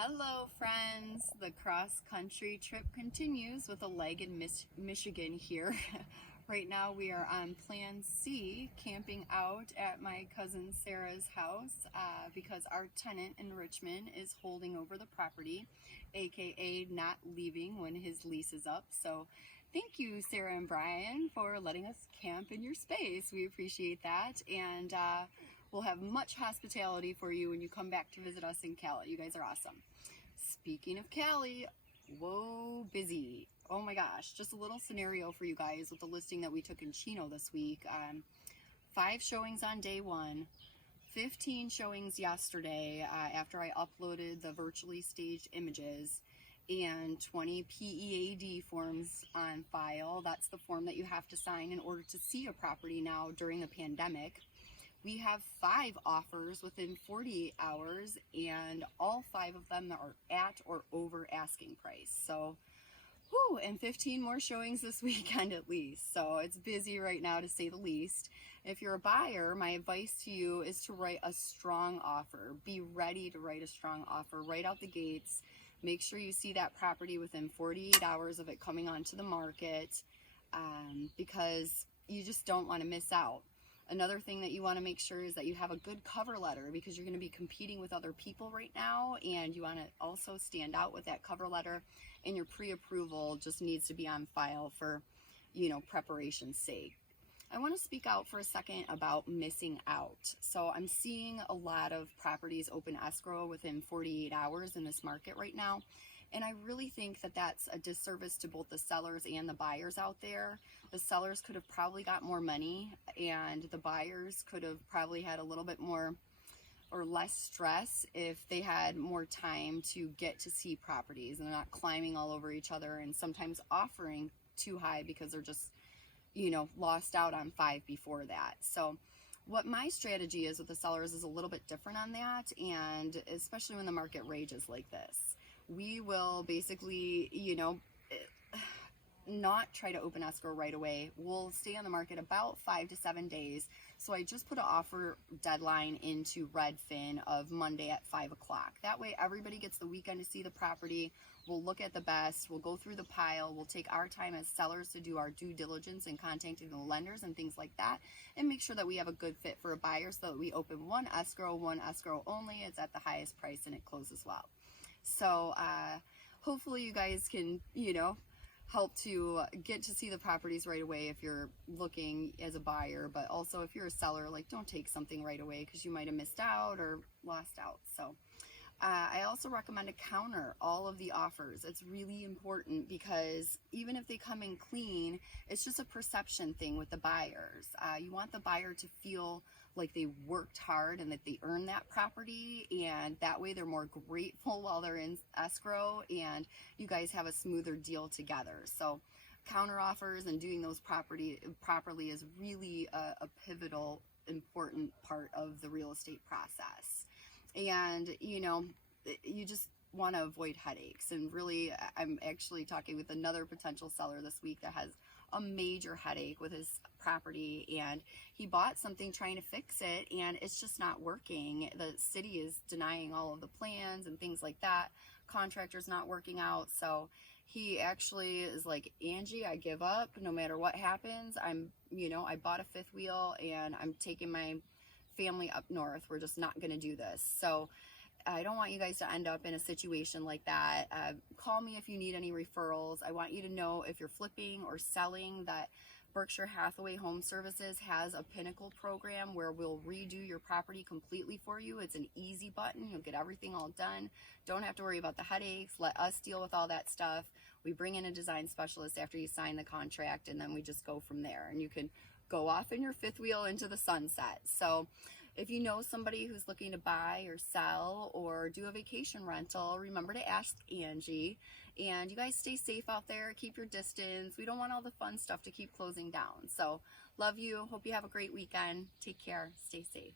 Hello friends, the cross-country trip continues with a leg in Michigan here. Right now we are on Plan C, camping out at my cousin Sarah's house because our tenant in Richmond is holding over the property, aka not leaving when his lease is up. So thank you, Sarah and Brian, for letting us camp in your space. We appreciate that, and we'll have much hospitality for you when you come back to visit us in Cali. You guys are awesome. Speaking of Cali, whoa, busy. Oh my gosh, just a little scenario for you guys with the listing that we took in Chino this week. 5 showings on day 1, 15 showings yesterday after I uploaded the virtually staged images, and 20 PEAD forms on file. That's the form that you have to sign in order to see a property now during the pandemic. We have 5 offers within 48 hours, and all 5 of them are at or over asking price. So, whew, and 15 more showings this weekend at least. So it's busy right now, to say the least. If you're a buyer, my advice to you is to write a strong offer. Be ready to write a strong offer right out the gates. Make sure you see that property within 48 hours of it coming onto the market, because you just don't want to miss out. Another thing that you want to make sure is that you have a good cover letter, because you're going to be competing with other people right now, and you want to also stand out with that cover letter, and your pre-approval just needs to be on file for, preparation's sake. I want to speak out for a second about missing out. So I'm seeing a lot of properties open escrow within 48 hours in this market right now. And I really think that that's a disservice to both the sellers and the buyers out there. The sellers could have probably got more money, and the buyers could have probably had a little bit more or less stress if they had more time to get to see properties, and they're not climbing all over each other and sometimes offering too high because they're just, lost out on 5 before that. So what my strategy is with the sellers is a little bit different on that, and especially when the market rages like this. We will basically, not try to open escrow right away. We'll stay on the market about 5 to 7 days. So I just put an offer deadline into Redfin of Monday at 5 o'clock. That way everybody gets the weekend to see the property. We'll look at the best. We'll go through the pile. We'll take our time as sellers to do our due diligence and contacting the lenders and things like that, and make sure that we have a good fit for a buyer, so that we open one escrow only. It's at the highest price and it closes well. So hopefully you guys can, help to get to see the properties right away if you're looking as a buyer, but also if you're a seller, don't take something right away because you might have missed out or lost out. So I also recommend to counter all of the offers. It's really important, because even if they come in clean, it's just a perception thing with the buyers. You want the buyer to feel like they worked hard and that they earned that property, and that way they're more grateful while they're in escrow, and you guys have a smoother deal together. So counter offers and doing those properly is really a pivotal, important part of the real estate process. And you just want to avoid headaches. And really, I'm actually talking with another potential seller this week that has a major headache with his property, and he bought something trying to fix it, and it's just not working. The city is denying all of the plans and things like that. Contractor's not working out. So he actually is like, Angie, I give up. No matter what happens, I bought a 5th wheel and I'm taking my family up north. We're just not going to do this. So I don't want you guys to end up in a situation like that. Call me if you need any referrals. I want you to know, if you're flipping or selling, that Berkshire Hathaway HomeServices has a Pinnacle program where we'll redo your property completely for you. It's an easy button. You'll get everything all done. Don't have to worry about the headaches. Let us deal with all that stuff. We bring in a design specialist after you sign the contract, and then we just go from there. And you can go off in your 5th wheel into the sunset. So if you know somebody who's looking to buy or sell or do a vacation rental, remember to ask Angie. And you guys stay safe out there. Keep your distance. We don't want all the fun stuff to keep closing down. So love you. Hope you have a great weekend. Take care. Stay safe.